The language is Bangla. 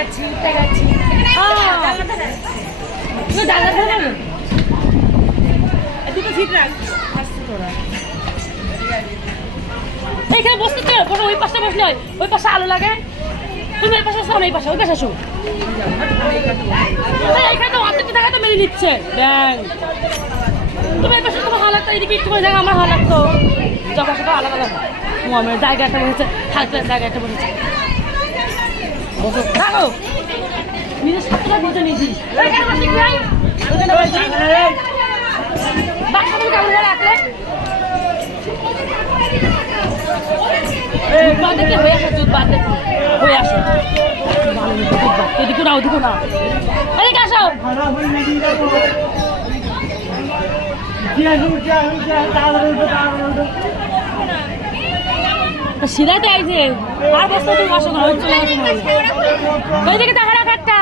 গেছি দুটো সিট রাখ আসছে তোরা এইখানে বসতে তো কোনো ওই পাশে বসলে হয় ওই পাশে আলো লাগে তুমি এই পাশে আসো এই পাশে ওই পাশে আসো এইখানে তো অর্ধেক জায়গা তো মেরে নিচ্ছে ব্যাং তুমি এই পাশে তোমার হালাত এদিকে একটু করে জায়গা আমার হালাত তো যখন সেটা আলাদা আলাদা আমার জায়গা একটা বসেছে হালকা জায়গা একটা বসেছে বসো থাকো নিজের সাথে নিজে নিজে বাচ্চাগুলো কেমন করে রাখলে দেখে হয়ে আসে দুধ বাদ দেখুন হয়ে আসে ভালো দুধ বাদ এদিকে না ওদিকে না এদিকে আসো সিরাইতে আইছে আর বসতে তুমি আসো না চলে আসো ওইদিকে দেখা রাখ একটা